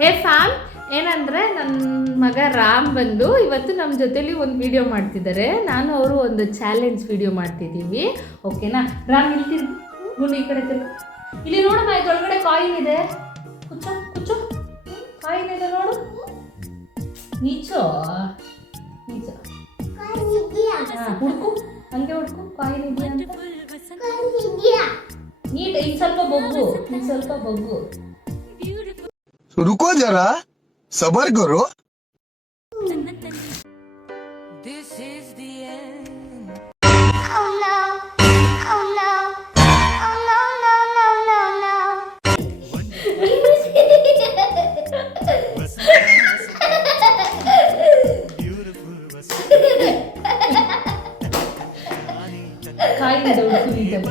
ಹೇ fam, ಏನಂದರೆ ನನ್ನ ಮಗ ರಾಮ್ ಬಂದು ಇವತ್ತು ನಮ್ಮ ಜೊತೆಲಿ ಒಂದು ವಿಡಿಯೋ ಮಾಡ್ತಿದ್ದಾರೆ. ನಾನು ಅವರು ಒಂದು ಚಾಲೆಂಜ್ ವಿಡಿಯೋ ಮಾಡ್ತಿದ್ದೀವಿ. ಓಕೆನಾ? ರಾಮ್ ಇಲ್ಲಿ ಗುಂಡು ಈ ಕಡೆ ತಿರ್ಗು. ಇಲ್ಲಿ ನೋಡಮ್ಮ, ಇದರೊಳಗಡೆ ಕಾಯಿನ್ ಇದೆ. ಕುಚ್ಚು ಕುಚ್ಚು, ಕಾಯಿನ್ ಇದೆ ನೋಡು. ನೀಚೋ ನೀಚೋ, ಹುಡ್ಕು, ಹಂಗೆ ಹುಡ್ಕು, ಕಾಯಿನ್ ಇದೆಯಾ ಅಂತ. ನೀಟ್ ಇನ್ನು ಸ್ವಲ್ಪ ಬೊಗ್ಗು, ಇನ್ನು ಸ್ವಲ್ಪ ಬೊಗ್ಗು. रुको जरा सबर करो. This is the end. Oh no. Oh no. Oh no, no, no, no, no. Coin ಇದೆ, ಹುಡ್ಕು ನೀಟಾಗಿ.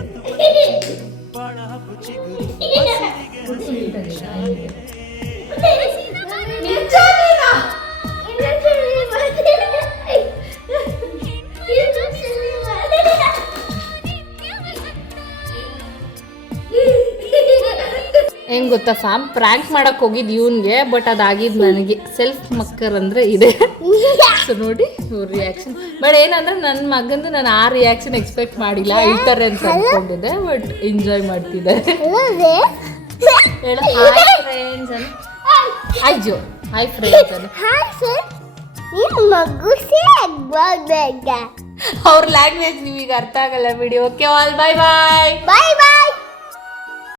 ಹುಡ್ಕು ನೀಟಾಗಿ, ಕಾಯಿನ್ ಇದೆ. ಹೆಂಗೆ ಗೊತ್ತಾ ಫ್ಯಾಮ್, ಪ್ರ್ಯಾಂಕ್ ಮಾಡಕ್ಕೆ ಹೋಗಿದ್ದು ಇವನ್ಗೆ, ಬಟ್ ಅದಾಗಿದ್ದು ನನಗೆ. ಸೆಲ್ಫ್ ಮಕ್ಕರ್ ಅಂದರೆ ಇದೆ. ಸೊ ನೋಡಿ ಇವ್ರ ರಿಯಾಕ್ಷನ್. ಬಟ್ ಏನಂದ್ರೆ ನನ್ನ ಮಗಂದು ನಾನು ಆ ರಿಯಾಕ್ಷನ್ ಎಕ್ಸ್ಪೆಕ್ಟ್ ಮಾಡಿಲ್ಲ, ಇರ್ತಾರೆ ಅಂತ ಅಂದ್ಕೊಂಡಿದ್ದೆ. ಬಟ್ ಎಂಜಾಯ್ ಮಾಡ್ತಿದ್ದಾರೆ. ಹೇಳು ಹಾಯ್ ಫ್ರೆಂಡ್ಸ್ ಅನ್ನು. ಅಯ್ಯೋ ಹಾಯ್ ಫ್ರೆಂಡ್ಸ್ ಅನ್ನು. ಅವ್ರ ಲ್ಯಾಂಗ್ವೇಜ್ ನಿಮಗೆ ಅರ್ಥ ಆಗಲ್ಲ ಬಿಡಿ. ಓಕೆ ಆಲ್, ಬಾಯ್ ಬಾಯ್. Bye bye.